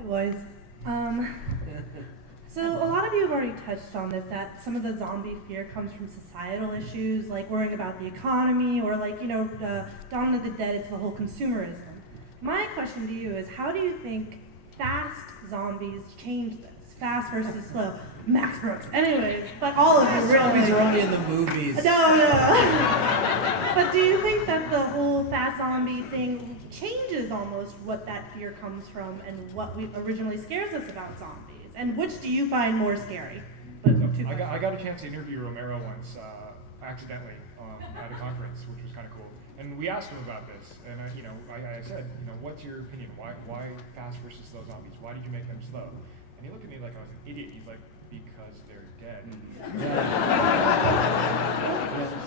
Hi, boys. Um, so a lot of you have already touched on this, that some of the zombie fear comes from societal issues, like worrying about the economy, or like, Dawn of the Dead, it's the whole consumerism. My question to you is, how do you think fast zombies change this? Fast versus slow. Max Brooks. Anyways, but all of you really. Zombies are only in the movies. No. But do you think that the whole fast zombie thing changes almost what that fear comes from and what we originally scares us about zombies? And which do you find more scary? So I got a chance to interview Romero once, accidentally, at a conference, which was kind of cool. And we asked him about this, and I said, what's your opinion? Why fast versus slow zombies? Why did you make them slow? And he looked at me like I was an idiot. He's like, because they're dead.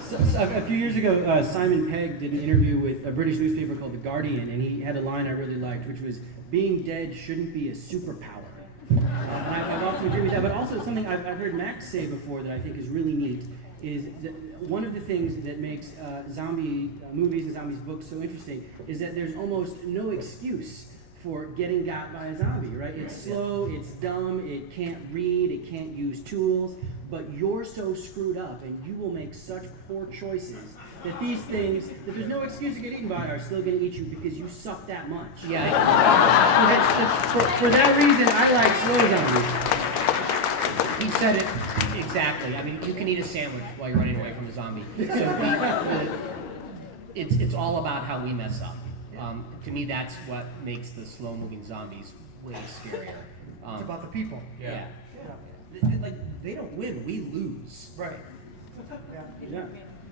So a few years ago, Simon Pegg did an interview with a British newspaper called The Guardian, and he had a line I really liked, which was, "Being dead shouldn't be a superpower." And I often agree with that, but also something I've heard Max say before that I think is really neat is that one of the things that makes zombie movies and zombies books so interesting is that there's almost no excuse for getting got by a zombie, right? It's slow, it's dumb, it can't read, it can't use tools, but you're so screwed up and you will make such poor choices that these things that there's no excuse to get eaten by are still going to eat you because you suck that much. Yeah. For that reason, I like slow zombies. He said it exactly. I mean, you can eat a sandwich while you're running away from a zombie. So it's all about how we mess up. To me, that's what makes the slow-moving zombies way scarier. It's about the people. Yeah. Like, they don't win, we lose. Right. Yeah.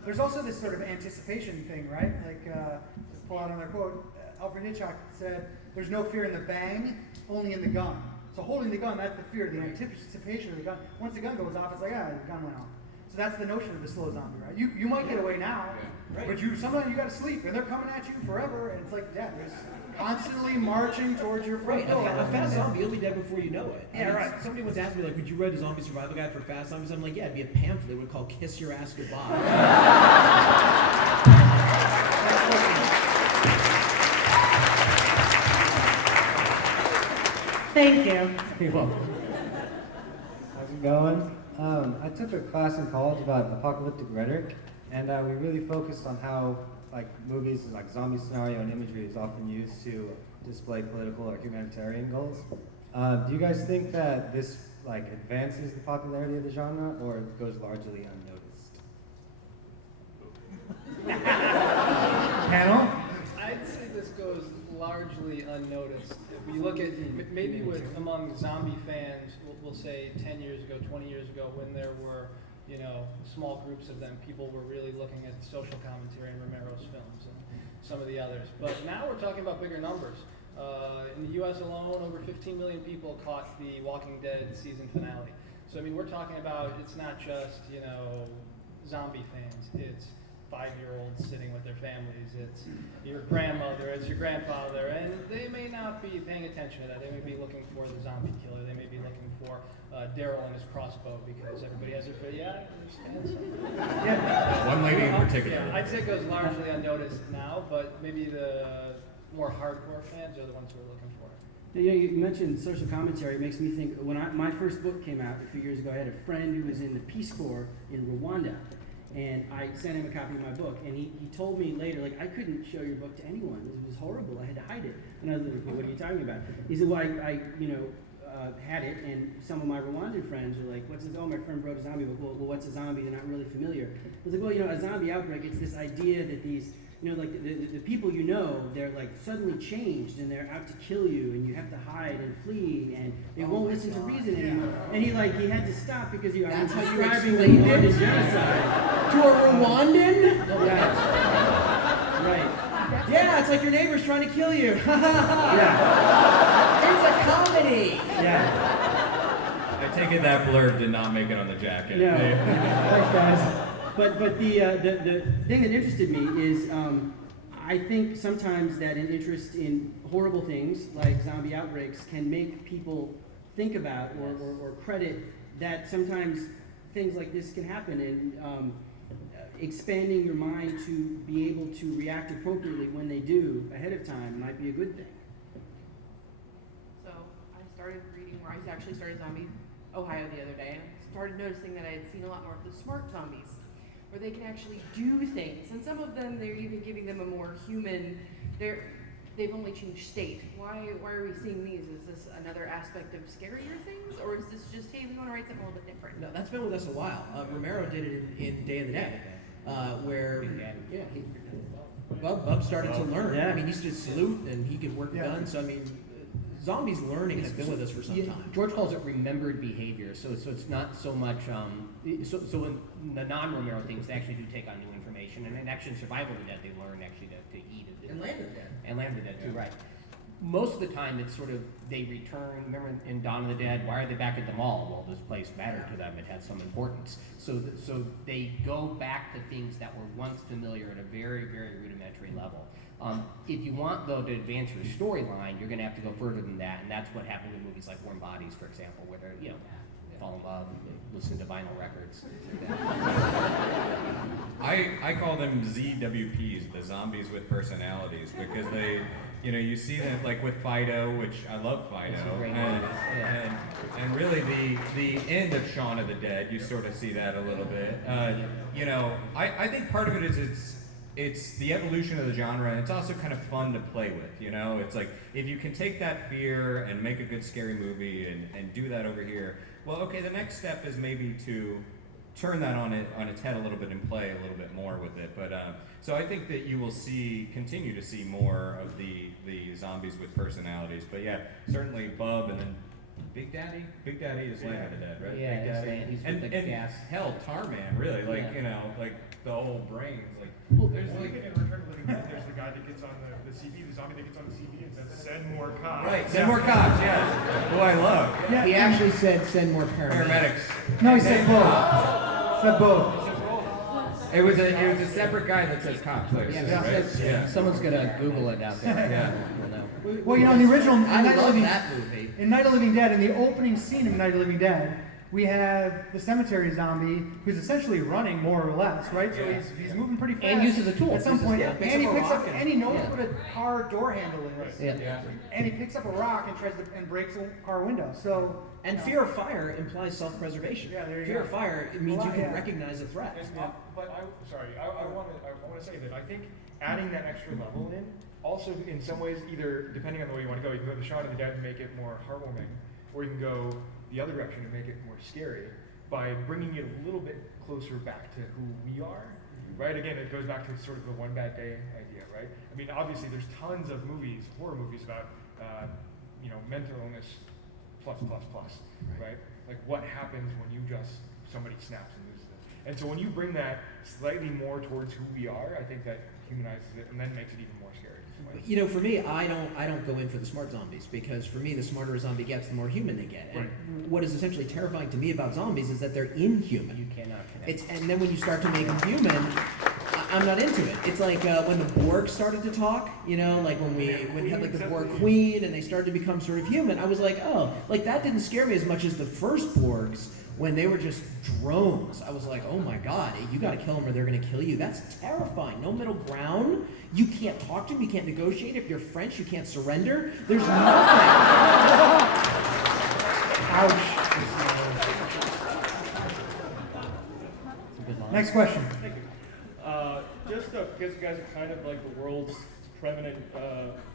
There's also this sort of anticipation thing, right? Like, just pull out another quote. Alfred Hitchcock said, "There's no fear in the bang, only in the gun." So holding the gun, that's the fear, the anticipation of the gun. Once the gun goes off, it's like, the gun went off. So that's the notion of the slow zombie, right? You might get away now, but sometimes you got to sleep, and they're coming at you forever, and it's like, they're just constantly marching towards your front door. A fast zombie, you'll be dead before you know it. Yeah, right. Somebody once asked me, like, would you write a zombie survival guide for fast zombies? I'm like, yeah, it'd be a pamphlet. It would call Kiss Your Ass Goodbye. Thank you. You're welcome. How's it going? I took a class in college about apocalyptic rhetoric, and we really focused on how movies like zombie scenario and imagery is often used to display political or humanitarian goals. Do you guys think that this advances the popularity of the genre, or it goes largely unnoticed? Panel? I'd say this goes largely unnoticed. If you look at maybe among zombie fans, we'll say 10 years ago, 20 years ago, when there were small groups of them, people were really looking at social commentary in Romero's films and some of the others. But now we're talking about bigger numbers. In the U.S. alone, over 15 million people caught the Walking Dead season finale. So I mean, we're talking about, it's not just zombie fans. It's 5-year-olds sitting with their families, it's your grandmother, it's your grandfather, and they may not be paying attention to that. They may be looking for the zombie killer, they may be looking for Daryl and his crossbow because everybody has their, I understand something. Yeah. One lady in particular. Yeah, I'd say it goes largely unnoticed now, but maybe the more hardcore fans are the ones who are looking for it. You mentioned social commentary. It makes me think, when my first book came out a few years ago, I had a friend who was in the Peace Corps in Rwanda. And I sent him a copy of my book, and he told me later, I couldn't show your book to anyone. It was horrible. I had to hide it. And I was like, what are you talking about? He said, well, I had it, and some of my Rwandan friends were like, what's this? Oh, my friend wrote a zombie book. Well, what's a zombie? They're not really familiar. I was like, well, a zombie outbreak, it's this idea that these, the people they're suddenly changed, and they're out to kill you, and you have to hide and flee, and they won't listen to reason anymore. And he had to stop because he was describing the Rwandan genocide. To a Rwandan? Right. Yeah, it's like your neighbor's trying to kill you. Yeah. It's a comedy. Yeah. I take it that blurb did not make it on the jacket. No. Thanks, guys. But the thing that interested me is I think sometimes that an interest in horrible things like zombie outbreaks can make people think about or credit that sometimes things like this can happen, and expanding your mind to be able to react appropriately when they do ahead of time might be a good thing. So I started reading, where I actually started Zombie Ohio the other day, and started noticing that I had seen a lot more of the smart zombies, where they can actually do things, and some of them they're even giving them a more human. They've only changed state. Why are we seeing these? Is this another aspect of scarier things, or is this just, hey, we want to write something a little bit different? No, that's been with us a while. Romero did it in Day of the Dead, where Bub started to learn. Yeah. I mean, he used to salute and he could work Yeah. guns. So I mean, zombies learning has been with us for some Yeah, time. George calls it remembered behavior, so it's not so much. So in the non-Romero things, they actually do take on new information, and in Action Survival of the Dead, they learn actually to eat it. And Land of the Dead. And Land of the Dead too, right? Most of the time, it's sort of they return. Remember in Dawn of the Dead, why are they back at the mall? Well, this place mattered to them; it had some importance. So they go back to things that were once familiar at a very, very rudimentary level. If you want, though, to advance your storyline, you're going to have to go further than that, and that's what happened in movies like Warm Bodies, for example, where they're fall in love, and they listen to vinyl records. I call them ZWPs, the zombies with personalities, because they, you see them like with Fido, which I love Fido, That's a great and, movie, yeah. and really the end of Shaun of the Dead, you sort of see that a little bit. I think part of it is it's the evolution of the genre, and it's also kind of fun to play with. It's like if you can take that fear and make a good scary movie and do that over here. Well, okay, the next step is maybe to turn that on its head a little bit and play a little bit more with it. But so I think that you will continue to see more of the zombies with personalities. But yeah, certainly Bub, and then Big Daddy is Land of the Dead, right? Yeah, Big Daddy. he's with the gas. Hell, Tarman, really, Yeah. like the whole brains, like. There's like in Return of the Living Dead, there's the guy that gets on the CB, the zombie that gets on the CB and says, "Send more cops." Right, send more cops, yeah. Who I love. Yeah. He actually said, "Send more paramedics." No, he said both. Said both. It was a separate guy that says cops. Like, Yeah, right? someone's gonna Google it out there. Yeah. We'll know. Well, in the original I Night of love Living, that movie. in Night of the Living Dead, in the opening scene of Night of the Living Dead, we have the cemetery zombie who's essentially running more or less, right? So he's moving pretty fast. And uses a tool. At some point, Yeah, picks and he up a picks rock up, and- and he knows yeah. what a car door handle is. Yeah. And he picks up a rock and tries to breaks a car window. So And fear of fire implies self-preservation. Yeah, there you fear go. of fire it means Well, you can yeah. recognize a threat. But I want to say that I think adding that extra level in also in some ways, either depending on the way you want to go, you can go the Shaun of the Dead and make it more heartwarming, or you can go the other direction and make it more scary by bringing it a little bit closer back to who we are. Right? Again, it goes back to sort of the one bad day idea, right? I mean, obviously, there's tons of movies, horror movies about mental illness plus, right? Like what happens when somebody snaps and loses it. And so when you bring that slightly more towards who we are, I think that humanizes it and then makes it even more scary. For me, I don't go in for the smart zombies, because for me, the smarter a zombie gets, the more human they get. And what is essentially terrifying to me about zombies is that they're inhuman. You cannot connect. And then when you start to make them human, I'm not into it. It's like when the Borg started to talk, like when you had like the Borg Queen and they started to become sort of human. I was like, oh, like that didn't scare me as much as the first Borgs when they were just drones. I was like, oh my god, you got to kill them or they're going to kill you. That's terrifying. No middle ground. You can't talk to them. You can't negotiate. If you're French, you can't surrender. There's nothing. ouch. Next question. Just because you guys are kind of like the world's preeminent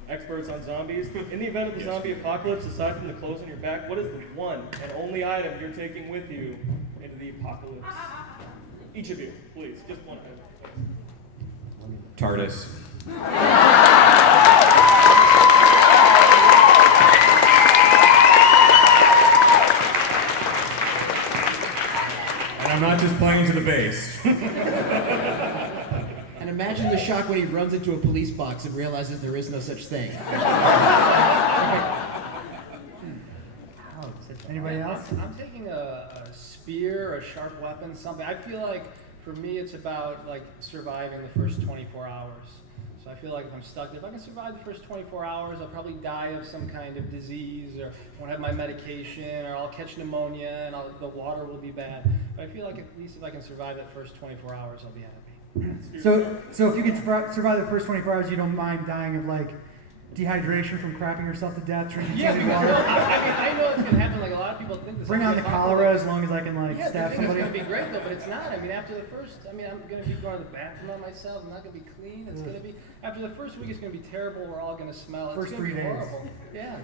experts on zombies, in the event of the zombie apocalypse, aside from the clothes on your back, what is the one and only item you're taking with you into the apocalypse? Each of you, please, just one item. TARDIS. And I'm not just playing to the base. And imagine the shock when he runs into a police box and realizes there is no such thing. Anybody else? I'm taking a spear, a sharp weapon, something. I feel like for me it's about like surviving the first 24 hours. So I feel like if I'm stuck, if I can survive the first 24 hours, I'll probably die of some kind of disease, or won't have my medication, or I'll catch pneumonia, and the water will be bad. But I feel like at least if I can survive that first 24 hours, I'll be happy. So if you can survive the first 24 hours, you don't mind dying of like dehydration from crapping yourself to death drinking Yeah, too because many water. I know it's gonna happen. Like a lot of people think this. Bring on the cholera as long as I can like Yeah, stab they think somebody. it's gonna be great though, but it's not. I mean, after the first, I'm gonna be going to the bathroom on myself. I'm not gonna be clean. It's gonna be after the first week. It's gonna be terrible. We're all gonna smell. It's First gonna 3 be days. horrible. Yeah.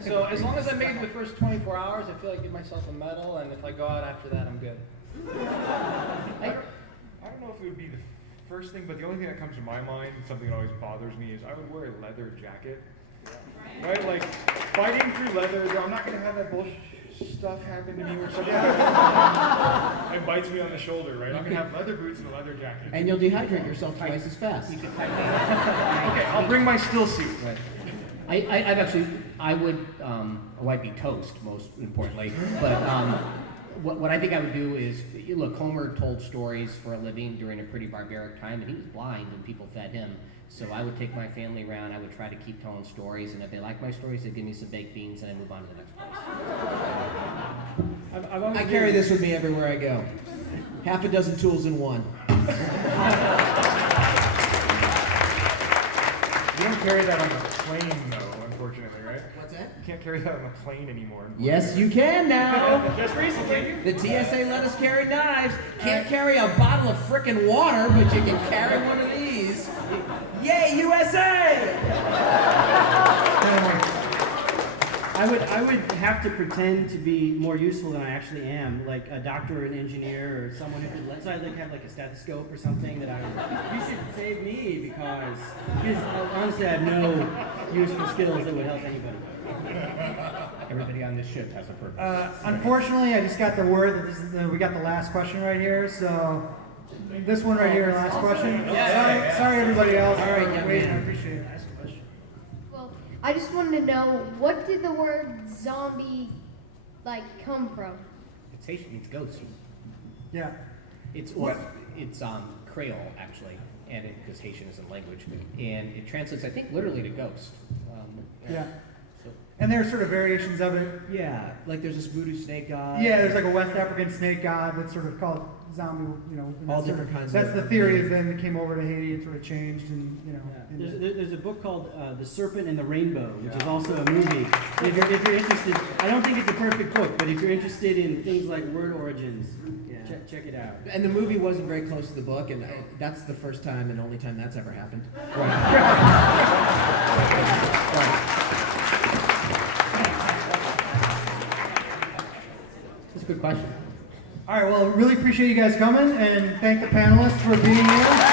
So as long as I make it the first 24 hours, I feel like I give myself a medal, and if I go out after that, I'm good. I don't know if it would be the first thing, but the only thing that comes to my mind, something that always bothers me, is I would wear a leather jacket. Right? Like, fighting through leather, I'm not going to have that bullshit stuff happen to me where somebody and bites me on the shoulder, right? I'm going to have leather boots and a leather jacket. And you'll dehydrate yourself twice as fast. Okay, I'll bring my still suit. Right. I would, or I'd be toast, most importantly, but what I think I would do is, look, Homer told stories for a living during a pretty barbaric time, and he was blind and people fed him. So I would take my family around, I would try to keep telling stories, and if they like my stories, they'd give me some baked beans, and I'd move on to the next place. I carry this with me everywhere I go. Half a dozen tools in one. You don't carry that on the plane, though, unfortunately, right? What's that? You can't carry that on the plane anymore. Yes, you can now. Just recently. The TSA let us carry knives. Can't carry a bottle of frickin' water, but you can carry one of these. Yay, USA! I would have to pretend to be more useful than I actually am, like a doctor or an engineer or someone who could so I'd like have like a stethoscope or something that you should save me because honestly I have no useful skills that would help anybody. Everybody on this ship has a purpose. Unfortunately, I just got the word that we got the last question right here, so this one right here, last question. Sorry everybody else. All right, young waiting, I man. appreciate it. Well, I just wanted to know, what did the word zombie, come from? It's Haitian, means ghost. Yeah. It's Creole actually, and because Haitian is a language, and it translates, I think, literally to ghost. Yeah. So, And there's sort of variations of it. Yeah, like there's this voodoo snake god. Yeah, there's like a West African snake god that's sort of called zombie, and All that's different kinds That's of- the theory, is then it came over to Haiti and sort of changed, and There's a book called The Serpent and the Rainbow, which is also a movie. If you're interested, I don't think it's a perfect book, but if you're interested in things like word origins, check it out. And the movie wasn't very close to the book, and that's the first time and only time that's ever happened. that's a good question. All right, well, really appreciate you guys coming, and thank the panelists for being here.